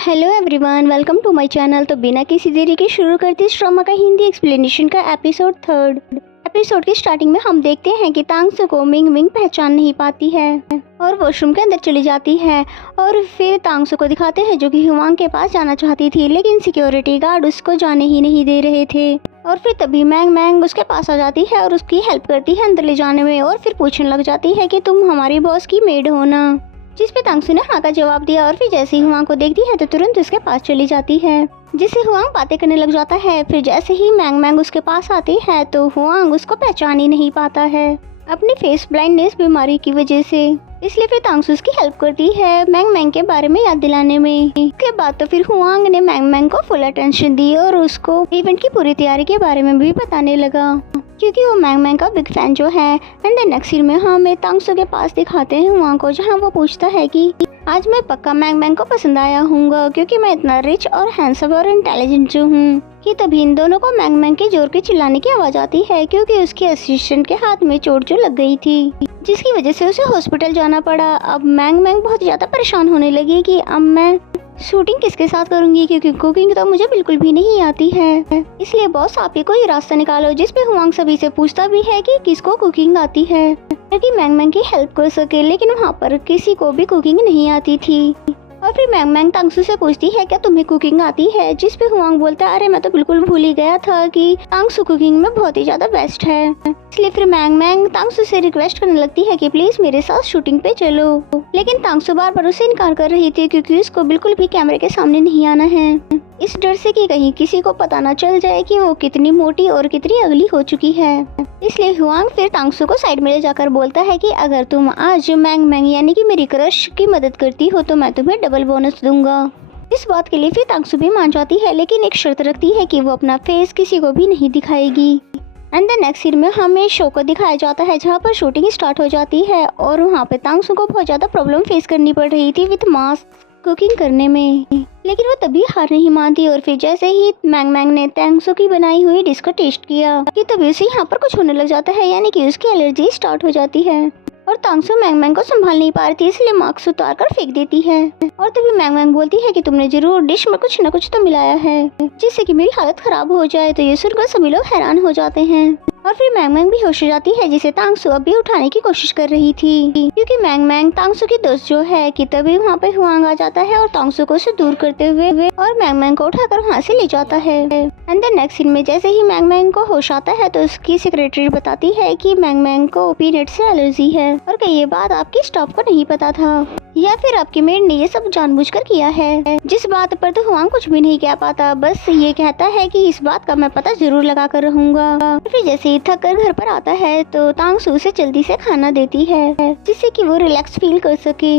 Hello everyone, welcome to my channel. तो बिना किसी देरी के शुरू करते इस ड्रामा का हिंदी एक्सप्लेनेशन का एपिसोड 3। एपिसोड की स्टार्टिंग में हम देखते हैं कि तांगसू को मिंग मिंग पहचान नहीं पाती है और वॉशरूम के अंदर चली जाती है। और फिर तांगसू को दिखाते हैं जो कि हुआंग के पास जाना चाहती थी, लेकिन सिक्योरिटी गार्ड उसको जाने ही नहीं दे रहे थे। और फिर तभी मैंग मैंग उसके पास आ जाती है और उसकी हेल्प करती है अंदर ले जाने में। और फिर पूछने लग जाती है कि तुम हमारी बॉस की मेड हो ना, जिस पे तांगसू ने हाँ का जवाब दिया। और फिर जैसे ही हुआंग को देखती है तो तुरंत उसके पास चली जाती है, जिससे हुआंग बातें करने लग जाता है। फिर जैसे ही मैंग मैंग उसके पास आती है तो हुआंग उसको पहचान ही नहीं पाता है अपनी फेस ब्लाइंडनेस बीमारी की वजह से। इसलिए फिर तांगसू उसकी हेल्प करती है मैंग मैंग के बारे में याद दिलाने में। उसके बाद तो फिर हुआंग ने मैंग मैंग को फुल अटेंशन दी और उसको इवेंट की पूरी तैयारी के बारे में भी बताने लगा, क्योंकि वो मैंग मैंग का बिग फैन जो है। एंड नेक्स्ट सीन में हमें तांगसू के पास दिखाते हैं हुआंग को, जहाँ वो पूछता है कि आज मैं पक्का मैंग मैंग को पसंद आया हूँगा, क्योंकि मैं इतना रिच और हैंडसम और इंटेलिजेंट जो हूँ। कि तभी इन दोनों को मैंग मैंग के जोर के चिल्लाने की आवाज आती है, क्योंकि उसके असिस्टेंट के हाथ में चोट जो लग गई थी, जिसकी वजह से उसे हॉस्पिटल जाना पड़ा। अब मैंग मैंग बहुत ज्यादा परेशान होने लगी कि अब मैं शूटिंग किसके साथ करूंगी, क्योंकि कुकिंग तो मुझे बिल्कुल भी नहीं आती है। इसलिए बॉस आप ही कोई रास्ता निकालो। जिस पे हुआंग सभी से पूछता भी है कि किसको कुकिंग आती है, ताकि मैंग मैंग की हेल्प कर सके, लेकिन वहाँ पर किसी को भी कुकिंग नहीं आती थी। और फिर मैंग मैंग तांगसू से पूछती है क्या तुम्हें कुकिंग आती है, जिस पे हुआंग बोलता है अरे मैं तो बिल्कुल भूल ही गया था कि तांगसू कुकिंग में बहुत ही ज्यादा बेस्ट है। इसलिए फिर मैंग मैंग तांगसू से रिक्वेस्ट करने लगती है कि प्लीज मेरे साथ शूटिंग पे चलो, लेकिन तांगसू बार बार उसे इनकार कर रही थी, क्योंकि उसको बिल्कुल भी कैमरे के सामने नहीं आना है, इस डर से कि कहीं किसी को पता न चल जाए कि वो कितनी मोटी और कितनी अगली हो चुकी है। इसलिए हुआंग फिर तांगसू को साइड में ले जाकर बोलता है कि अगर तुम आज मैंग मैंग यानी कि मेरी क्रश की मदद करती हो तो मैं तुम्हें डबल बोनस दूंगा। इस बात के लिए फिर तांगसू भी मान जाती है, लेकिन एक शर्त रखती है कि वो अपना फेस किसी को भी नहीं दिखाएगी। एंड द नेक्स्ट सीन में हमें शो को दिखाया जाता है, जहाँ पर शूटिंग स्टार्ट हो जाती है। और वहाँ पे तांगसू को बहुत ज्यादा प्रॉब्लम फेस करनी पड़ रही थी विद मास्क कुकिंग करने में, लेकिन वो तभी हार नहीं मानती। और फिर जैसे ही मैंग मैंग ने तांगसू की बनाई हुई डिश को टेस्ट किया कि तभी उसे यहाँ पर कुछ होने लग जाता है, यानी कि उसकी एलर्जी स्टार्ट हो जाती है। और तांगसू मैंग मैंग को संभाल नहीं पा रही थी, इसलिए मास्क उतार कर फेंक देती है। और तभी मैंग मैंग बोलती है कि तुमने जरूर डिश में कुछ न कुछ तो मिलाया है, जिससे कि मेरी हालत खराब हो जाए। तो ये सुनकर सभी लोग हैरान हो जाते हैं। और फिर मैंग मैंग भी होश हो जाती है, जिसे तांगसू अभी उठाने की कोशिश कर रही थी, क्योंकि मैंग मैंग तांगसू की दोस्त जो है। कि तभी वहाँ पे हुआंग आ जाता है और तांगसू को उसे दूर करते हुए और मैंग मैंग को उठाकर वहाँ से ले जाता है। एंड द नेक्स्ट सीन में जैसे ही मैंग मैंग को होश आता है तो उसकी सेक्रेटरी बताती है कि मैंग मैंग को पीनट से एलर्जी है, और कि ये बात आपकी स्टाफ को नहीं पता था, या फिर आपकी मेड ने ये सब जानबूझकर किया है। जिस बात पर तो हुआंग कुछ भी नहीं कह पाता, बस ये कहता है कि इस बात का मैं पता जरूर लगा कर रहूंगा। फिर जैसे ही थक कर घर पर आता है तो तांगसू उसे जल्दी से खाना देती है, जिससे कि वो रिलैक्स फील कर सके।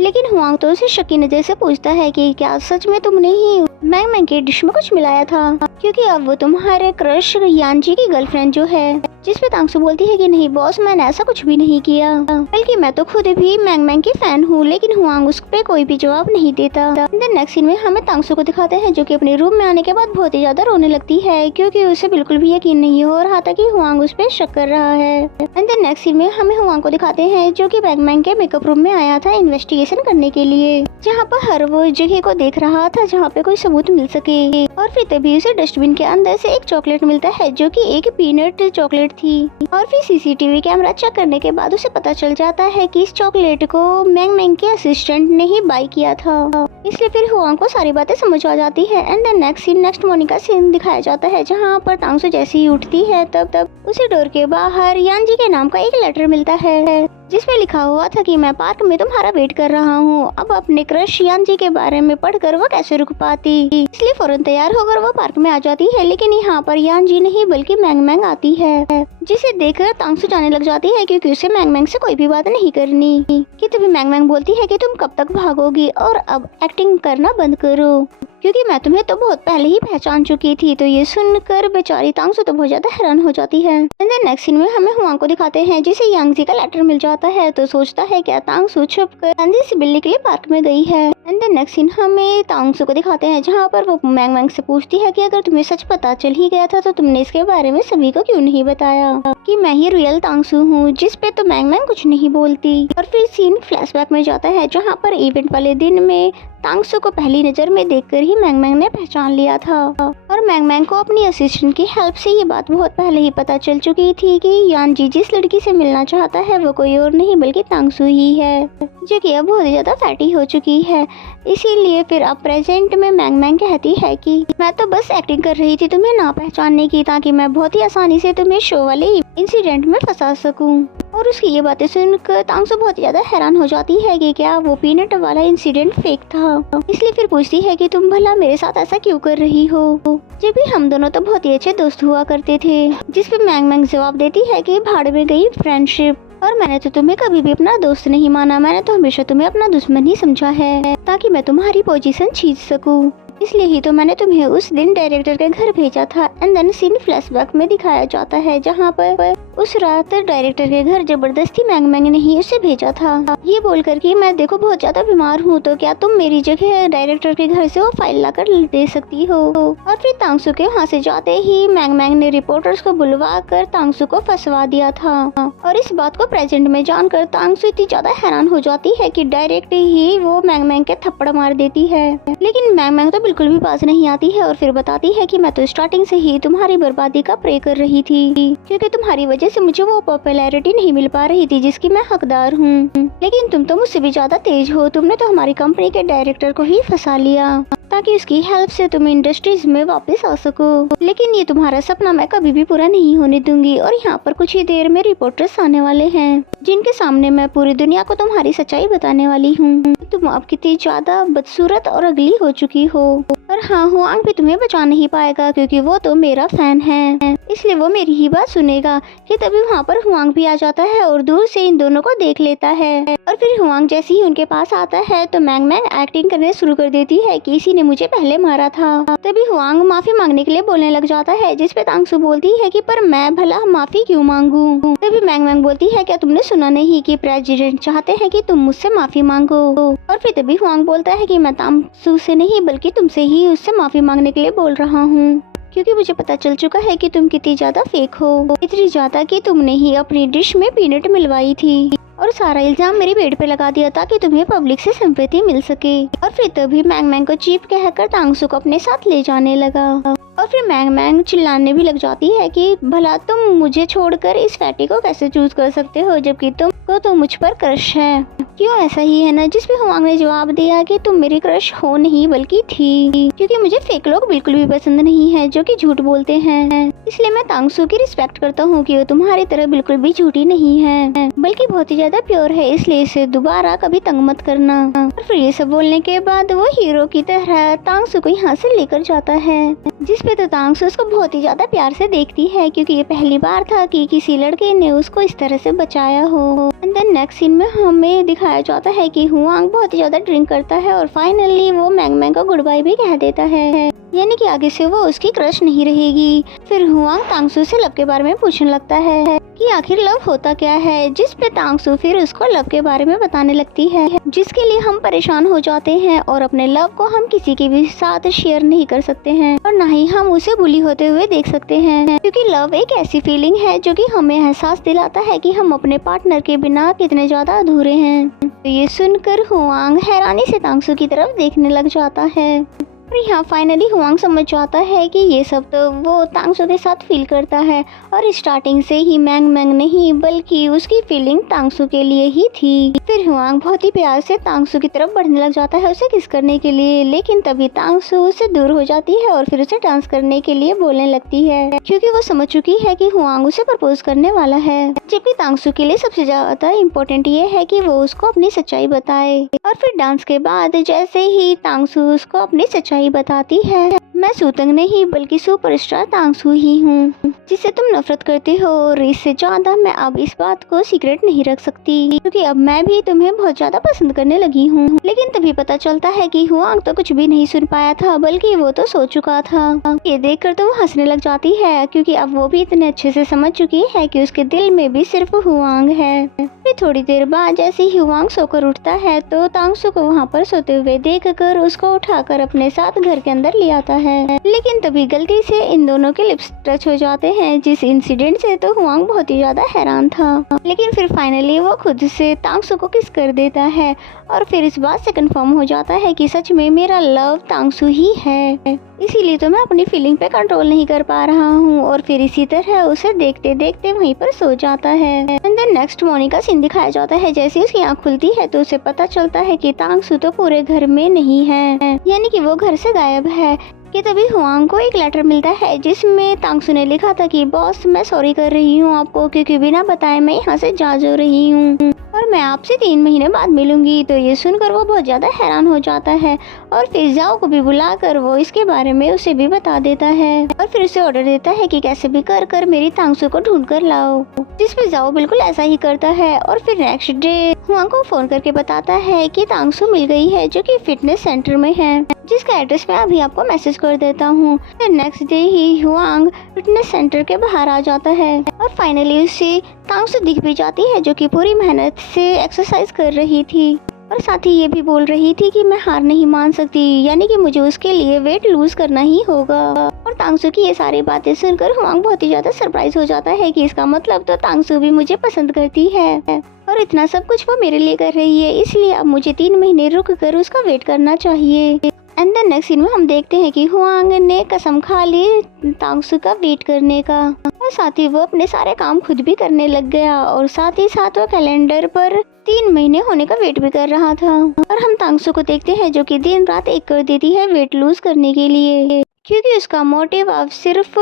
लेकिन हुआंग तो उसे शकी नजर से पूछता है कि क्या सच में तुमने ही मैंग मैंग की डिश में कुछ मिलाया था, क्योंकि अब वो तुम्हारे क्रश यानजी की गर्लफ्रेंड जो है। जिस पे तांगसू बोलती है कि नहीं बॉस, मैंने ऐसा कुछ भी नहीं किया, बल्कि मैं तो खुद भी मैंग मैंग की फैन हूँ। लेकिन हुआंग उस पे कोई भी जवाब नहीं देता। नेक्स्ट सीन में हमें तांगसू को दिखाते हैं, जो कि अपने रूम में आने के बाद बहुत ही ज्यादा रोने लगती है, क्योंकि उसे बिल्कुल भी यकीन नहीं हो रहा था कि हुआंग उस पे शक कर रहा है। एंड नेक्स्ट सीन में हमें हुआंग को दिखाते हैं, जो कि मैंग मैंग के मेकअप रूम में आया था इन्वेस्टिगेशन करने के लिए, जहाँ पर हर वो जगह को देख रहा था जहाँ पे कोई सबूत मिल सके। और फिर तभी उसे डस्टबिन के अंदर से एक चॉकलेट मिलता है, जो कि एक पीनट चॉकलेट थी। और फिर सीसीटीवी कैमरा चेक करने के बाद उसे पता चल जाता है कि इस चॉकलेट को मैंग मैंग के असिस्टेंट ने ही बाय किया था। इसलिए फिर हुआंग को सारी बातें समझ आ जाती है। And the next scene next morning का सीन दिखाया जाता है, जहाँ पर तांगसू जैसे ही उठती है तब उसे डोर के बाहर यानजी के नाम का एक लेटर मिलता है, जिसमें लिखा हुआ था कि मैं पार्क में तुम्हारा वेट कर रहा हूँ। अब अपने क्रश यानजी के बारे में पढ़कर वो कैसे रुक पाती, इसलिए फौरन तैयार होकर वो पार्क में आ जाती है। लेकिन यहाँ पर यानजी नहीं बल्कि मैंग मैंग आती है, जिसे देखकर तांगसू जाने लग जाती है, क्योंकि उसे मैंग मैंग से कोई भी बात नहीं करनी। कि तभी मैंग मैंग बोलती है कि तुम कब तक भागोगी और अब एक्टिंग करना बंद करो, क्योंकि मैं तुम्हें तो बहुत पहले ही पहचान चुकी थी। तो ये सुनकर बेचारी तांगसू तो बहुत ज्यादा हैरान हो जाती है। नेक्स्ट सीन में हमें हुआंग को दिखाते हैं, जिसे यांगजी का लेटर मिल जाता है। तो सोचता है क्या तांगसू छुपकर यांगजी से मिलने के लिए पार्क में गई है। एंड नेक्स्ट सीन हमें तांगसू को दिखाते हैं, जहाँ पर वो मैंग मैंग से पूछती है कि अगर तुम्हें सच पता चल ही गया था तो तुमने इसके बारे में सभी को क्यों नहीं बताया कि मैं ही रियल तांगसू हूँ। जिस पे तो मैंग मैंग कुछ नहीं बोलती। और फिर सीन फ्लैशबैक में जाता है, जहाँ पर इवेंट वाले दिन में तांगसू को पहली नजर में देखकर ही मैंग मैंग ने पहचान लिया था और मैंग मैंग को अपनी असिस्टेंट की हेल्प से ये बात बहुत पहले ही पता चल चुकी थी कि यानजी जिस लड़की से मिलना चाहता है वो कोई और नहीं बल्कि तांगसू ही है, जो कि अब बहुत ज्यादा फैटी हो चुकी है। इसीलिए फिर अब प्रेजेंट में मैंग मैंग कहती है कि मैं तो बस एक्टिंग कर रही थी तुम्हें ना पहचानने की, ताकि मैं बहुत ही आसानी से तुम्हें शो वाले इंसिडेंट में फंसा सकूं। और उसकी ये बातें सुनकर तांगसू बहुत ज्यादा हैरान हो जाती है कि क्या वो पीनट वाला इंसिडेंट फेक था। इसलिए फिर पूछती है कि तुम भला मेरे साथ ऐसा क्यों कर रही हो, जब भी हम दोनों तो बहुत ही अच्छे दोस्त हुआ करते थे। जिस पे मैंग मैंग जवाब देती है कि भाड़ में गई फ्रेंडशिप, और मैंने तो तुम्हें कभी भी अपना दोस्त नहीं माना, मैंने तो हमेशा तुम्हें अपना दुश्मन ही समझा है ताकि मैं तुम्हारी पोजीशन खींच सकूं। इसलिए ही तो मैंने तुम्हें उस दिन डायरेक्टर के घर भेजा था। एंड देन सीन फ्लैशबैक में दिखाया जाता है जहाँ पर उस रात डायरेक्टर के घर जबरदस्ती मैंग मैंग ने ही उसे भेजा था, ये बोलकर कि मैं देखो बहुत ज्यादा बीमार हूँ, तो क्या तुम मेरी जगह डायरेक्टर के घर से वो फाइल लाकर दे सकती हो। और फिर तांगसू के वहाँ से जाते ही मैंग मैंग ने रिपोर्टर्स को बुलवा कर तांगसू को फंसवा दिया था। और इस बात को प्रेजेंट में जानकर तांगसू इतनी ज्यादा हैरान हो जाती है कि डायरेक्ट ही वो मैंग मैंग के थप्पड़ मार देती है। लेकिन मैंग मैंग तो बिल्कुल भी बाज नहीं आती है और फिर बताती है कि मैं तो स्टार्टिंग से ही तुम्हारी बर्बादी का प्रे कर रही थी, क्योंकि तुम्हारी वजह से मुझे वो पॉपुलैरिटी नहीं मिल पा रही थी जिसकी मैं हकदार हूँ। लेकिन तुम तो मुझसे भी ज्यादा तेज हो, तुमने तो हमारी कंपनी के डायरेक्टर को ही फंसा लिया ताकि उसकी हेल्प से तुम इंडस्ट्रीज में वापस आ सको। लेकिन ये तुम्हारा सपना मैं कभी भी पूरा नहीं होने दूंगी। और यहाँ पर कुछ ही देर में रिपोर्टर्स आने वाले हैं जिनके सामने मैं पूरी दुनिया को तुम्हारी सच्चाई बताने वाली हूँ। तुम अब कितनी ज्यादा बदसूरत और अगली हो चुकी हो। और हाँ, हुआंग भी तुम्हें बचा नहीं पाएगा क्योंकि वो तो मेरा फैन है, इसलिए वो मेरी ही बात सुनेगा। कि तभी वहाँ पर हुआंग भी आ जाता है और दूर से इन दोनों को देख लेता है। और फिर हुआंग जैसे ही उनके पास आता है तो मैंग मैंग एक्टिंग करने शुरू कर देती है कि इसी ने मुझे पहले मारा था। तभी हुआंग माफी मांगने के लिए बोलने लग जाता है, जिस पे तांगसू बोलती है कि पर मैं भला माफी क्यों मांगू। तभी मैंग मैंग बोलती है, क्या तुमने सुना नहीं कि प्रेसिडेंट चाहते हैं कि तुम मुझसे माफी मांगो। और फिर तभी हुआंग बोलता है कि मैं तांगसू से नहीं बल्कि तुमसे ही उससे माफी मांगने के लिए बोल रहा हूँ, क्योंकि मुझे पता चल चुका है कि तुम कितनी ज्यादा फेक हो, इतनी ज्यादा कि तुमने ही अपनी डिश में पीनट मिलवाई थी और सारा इल्जाम मेरी पेट पे लगा दिया ताकि तुम्हें पब्लिक से सिंपैथी मिल सके। और फिर तभी मैंग मैंग को चीप कहकर तांगसू को अपने साथ ले जाने लगा। और फिर मैंग मैंग चिल्लाने भी लग जाती है कि भला तुम मुझे छोड़कर इस फैटी को कैसे चूज कर सकते हो, जबकि तुमको तो मुझ पर क्रश है। क्यों ऐसा ही है ना। जिस पे हुआंग ने जवाब दिया कि तुम मेरी क्रश हो नहीं बल्कि थी, क्योंकि मुझे फेक लोग बिल्कुल भी पसंद नहीं है जो कि झूठ बोलते हैं। इसलिए मैं तांगसू की रिस्पेक्ट करता हूँ कि वो तुम्हारी तरह बिल्कुल भी झूठी नहीं है बल्कि बहुत ही ज्यादा प्योर है, इसलिए इसे दोबारा कभी तंग मत करना। और फिर ये सब बोलने के बाद वो हीरो की तरह तांगसू को यहाँ से लेकर जाता है, जिस पे तो तांगसू उसको बहुत ही ज्यादा प्यार से देखती है क्योंकि ये पहली बार था कि किसी लड़के ने उसको इस तरह से बचाया हो। एंड देन नेक्स्ट सीन में हमें दिखाया जाता है कि हुआंग बहुत ही ज्यादा ड्रिंक करता है और फाइनली वो मैंग मैंग को गुड बाय भी कह देता है, यानी कि आगे से वो उसकी क्रश नहीं रहेगी। फिर हुआंग तांगसू से लव के बारे में पूछने लगता है कि आखिर लव होता क्या है, जिस पे तांगसू फिर उसको लव के बारे में बताने लगती है, जिसके लिए हम परेशान हो जाते हैं और अपने लव को हम किसी के भी साथ शेयर नहीं कर सकते हैं और न ही हम उसे बुली होते हुए देख सकते हैं, क्योंकि लव एक ऐसी फीलिंग है जो कि हमें एहसास दिलाता है कि हम अपने पार्टनर के बिना कितने ज्यादा अधूरे हैं। तो ये सुनकर हुआंग हैरानी से तांगसू की तरफ देखने लग जाता है। और यहाँ फाइनली हुआंग समझ जाता है कि ये सब तो वो तांगसू के साथ फील करता है और स्टार्टिंग से ही मैंग मैंग नहीं बल्कि उसकी फीलिंग तांगसू के लिए ही थी। फिर हुआंग बहुत ही प्यार से तांगसू की तरफ बढ़ने लग जाता है उसे किस करने के लिए, लेकिन तभी तांगसू उससे दूर हो जाती है और फिर उसे डांस करने के लिए बोलने लगती है, क्योंकि वो समझ चुकी है कि हुआंग उसे प्रपोज करने वाला है। जबकि तांगसू के लिए सबसे ज्यादा इम्पोर्टेंट ये है कि वो उसको अपनी सच्चाई बताए। और फिर डांस के बाद जैसे ही तांगसू उसको अपनी सच्चाई बताती है, मैं सूतंग नहीं बल्कि सुपरस्टार तांगसू ही हूँ जिससे तुम नफरत करते हो, और इससे ज्यादा मैं अब इस बात को सीक्रेट नहीं रख सकती क्योंकि अब मैं भी तुम्हें बहुत ज्यादा पसंद करने लगी हूँ। लेकिन तभी पता चलता है कि हुआंग तो कुछ भी नहीं सुन पाया था बल्कि वो तो सो चुका था। ये देखकर तो वो हंसने लग जाती है क्योंकि अब वो भी इतने अच्छे से समझ चुकी है कि उसके दिल में भी सिर्फ हुआंग है। फिर थोड़ी देर बाद जैसे ही हुआंग सोकर उठता है तो तांगसू को वहाँ पर सोते हुए देखकर उसको उठाकर अपने साथ घर के अंदर ले आता है। है, लेकिन तभी गलती से इन दोनों के लिप्स टच हो जाते हैं, जिस इंसिडेंट से तो हुआंग बहुत ही ज्यादा हैरान था। लेकिन फिर फाइनली वो खुद से तांग सू को किस कर देता है और फिर इस बात से कंफर्म हो जाता है कि सच में मेरा लव तांग सू ही है, इसीलिए तो मैं अपनी फीलिंग पे कंट्रोल नहीं कर पा रहा हूँ। और फिर इसी तरह उसे देखते देखते वहीं पर सो जाता है। एंड देन नेक्स्ट मॉर्निंग का सीन दिखाया जाता है। जैसे उसकी आँख खुलती है तो उसे पता चलता है कि तांग सू तो पूरे घर में नहीं है, यानी कि वो घर से गायब है। कि तभी हुआंग को एक लेटर मिलता है जिसमें तांग सू ने लिखा था कि बॉस मैं सॉरी कर रही हूँ आपको, क्योंकि बिना बताए मैं यहाँ से जा रही हूँ और मैं आपसे 3 महीने बाद मिलूंगी। तो ये सुनकर वो बहुत ज्यादा हैरान हो जाता है और फिर जाओ को भी बुलाकर वो इसके बारे में उसे भी बता देता है और फिर उसे ऑर्डर देता है कि कैसे भी कर मेरी तांग सू को ढूंढ कर लाओ, जिस पे जाओ बिल्कुल ऐसा ही करता है। और फिर नेक्स्ट डे हुआंग को फोन करके बताता है कि तांग सू मिल गई है, जो कि फिटनेस सेंटर में है, जिसका एड्रेस मैं अभी आपको मैसेज कर देता हूँ। फिर नेक्स्ट डे ही हुआंग फिटनेस सेंटर के बाहर आ जाता है और फाइनली उसे तांग सू दिख भी जाती है, जो कि पूरी मेहनत से एक्सरसाइज कर रही थी और साथ ही ये भी बोल रही थी कि मैं हार नहीं मान सकती, यानी कि मुझे उसके लिए वेट लूज करना ही होगा। और तांग सू की ये सारी बातें सुनकर हुआंग बहुत ही ज्यादा सरप्राइज हो जाता है कि इसका मतलब तो तांग सू भी मुझे पसंद करती है और इतना सब कुछ वो मेरे लिए कर रही है, इसलिए अब मुझे 3 महीने रुक कर उसका वेट करना चाहिए। एंड देन नेक्स्ट सीन में हम देखते हैं कि हुआंग ने कसम खा ली तांग सू का वेट करने का और साथ ही वो अपने सारे काम खुद भी करने लग गया और साथ ही साथ वो कैलेंडर पर 3 महीने होने का वेट भी कर रहा था। और हम तांग सू को देखते हैं जो कि दिन रात एक कर देती है वेट लूज करने के लिए, क्योंकि उसका मोटिव अब सिर्फ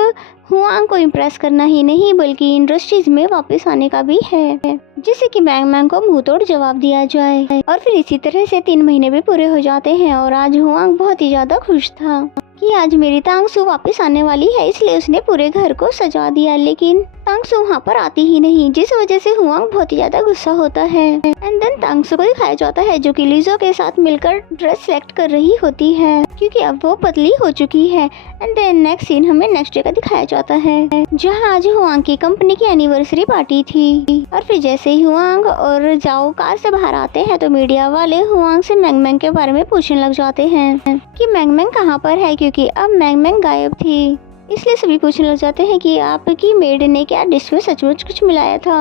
हुआंग को इम्प्रेस करना ही नहीं बल्कि इंडस्ट्रीज में वापस आने का भी है, जिससे कि मैंग मैंग को मुंह तोड़ जवाब दिया जाए। और फिर इसी तरह से 3 महीने भी पूरे हो जाते हैं और आज हुआंग बहुत ही ज्यादा खुश था कि आज मेरी तांग सू वापस आने वाली है, इसलिए उसने पूरे घर को सजा दिया। लेकिन तांग सू वहाँ पर आती ही नहीं, जिस वजह से हुआंग बहुत ही ज्यादा गुस्सा होता है। एंड देन तांग सू को दिखाया जाता है जो कि लीजो के साथ मिलकर ड्रेस सेलेक्ट कर रही होती है, क्योंकि अब वो पतली हो चुकी है। एंड देन नेक्स्ट सीन हमें नेक्स्ट डे का दिखाया जाता है, जहाँ आज हुआंग की कंपनी की एनिवर्सरी पार्टी थी। और फिर जैसे ही हुआंग और जाओ कार से बाहर आते हैं तो मीडिया वाले हुआंग से मैंग मैंग के बारे में पूछने लग जाते हैं कि मैंग मैंग कहाँ पर है, क्योंकि अब मैंग मैंग गायब थी। इसलिए सभी पूछने लग जाते हैं कि आपकी मेड ने क्या डिश में सचमुच कुछ मिलाया था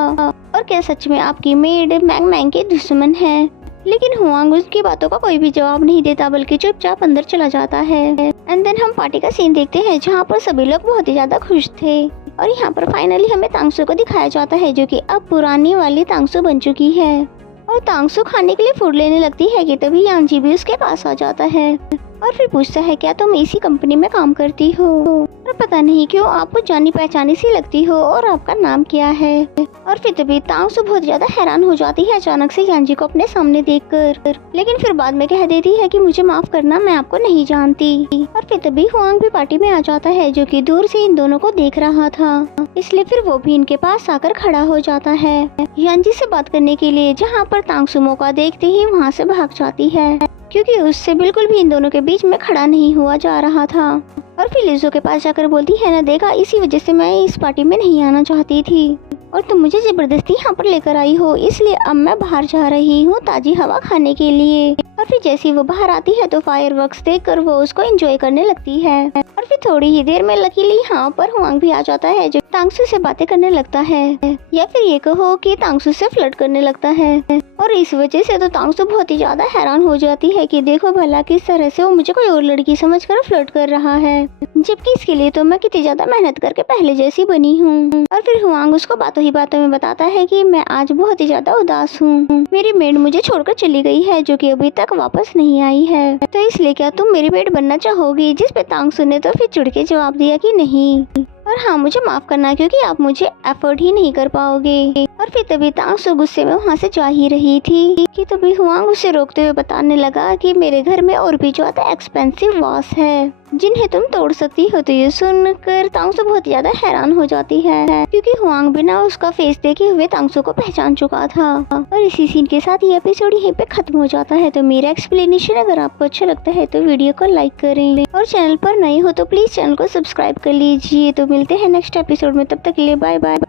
और क्या सच में आपकी मेड मैंग मैंग की दुश्मन है। लेकिन हुआंग उसकी बातों का कोई भी जवाब नहीं देता बल्कि चुपचाप अंदर चला जाता है। एंड देन हम पार्टी का सीन देखते हैं जहाँ पर सभी लोग बहुत ही ज्यादा खुश थे और यहाँ पर फाइनली हमें तांग सू को दिखाया जाता है जो कि अब पुरानी वाली तांग सू बन चुकी है और तांग सू खाने के लिए फूड लेने लगती है कि तभी यांजी भी उसके पास आ जाता है और फिर पूछता है क्या तुम इसी कंपनी में काम करती हो और पता नहीं क्यों आपको जानी पहचानी सी लगती हो और आपका नाम क्या है। और फिर तभी तांग सू बहुत ज्यादा हैरान हो जाती है अचानक से यांजी को अपने सामने देखकर, लेकिन फिर बाद में कह देती है कि मुझे माफ करना मैं आपको नहीं जानती। और फिर तभी हुआंग भी पार्टी में आ जाता है जो कि दूर से इन दोनों को देख रहा था, इसलिए फिर वो भी इनके पास आकर खड़ा हो जाता है यांजी से बात करने के लिए, जहाँ पर तांग सू मौका देखते ही वहाँ से भाग जाती है क्योंकि उससे बिल्कुल भी इन दोनों के बीच में खड़ा नहीं हुआ जा रहा था। और फिर लीजो के पास जाकर बोलती है ना देखा, इसी वजह से मैं इस पार्टी में नहीं आना चाहती थी और तुम मुझे जबरदस्ती यहाँ पर लेकर आई हो, इसलिए अब मैं बाहर जा रही हूँ ताजी हवा खाने के लिए। और फिर जैसे ही वो बाहर आती है तो फायरवर्क्स देखकर वो उसको एंजॉय करने लगती है। और फिर थोड़ी ही देर में लकीली यहाँ पर हुआंग भी आ जाता है जो तांग सू से बातें करने लगता है, या फिर ये कहो कि तांग सू से फ्लर्ट करने लगता है। और इस वजह से तो तांग सू बहुत ही ज्यादा हैरान हो जाती है कि देखो भला किस तरह से वो मुझे कोई और लड़की समझकर फ्लर्ट कर रहा है, जबकि इसके लिए तो मैं कितनी ज्यादा मेहनत करके पहले जैसी बनी हूँ। और फिर हुआंग उसको बातों ही बातों में बताता है कि मैं आज बहुत ही ज्यादा उदास हूँ, मेरी मेड मुझे छोड़कर चली गई है जो कि अभी तक वापस नहीं आई है, तो इसलिए क्या तुम मेरी मेड बनना चाहोगी। जिस पे तांग सू ने तो फिर चिढ़ के जवाब दिया कि नहीं, और हाँ मुझे माफ करना क्योंकि आप मुझे एफर्ट ही नहीं कर पाओगे। और फिर तभी तांग सू गुस्से में वहाँ से जा ही रही थी कि तभी हुआंग उसे रोकते हुए बताने लगा कि मेरे घर में और भी ज्यादा एक्सपेंसिव वास है जिन्हें तुम तोड़ सकती हो। तो ये सुनकर तांग सू बहुत ज्यादा हैरान हो जाती है क्योंकि हुआंग बिना उसका फेस देखे हुए तांग सू को पहचान चुका था। और इसी सीन के साथ ये एपिसोड यहीं पे खत्म हो जाता है। तो मेरा एक्सप्लेनेशन अगर आपको अच्छा लगता है तो वीडियो को लाइक करें और चैनल पर नए हो तो प्लीज चैनल को सब्सक्राइब कर लीजिए। तो मिलते हैं नेक्स्ट एपिसोड में, तब तक के लिए बाय बाय।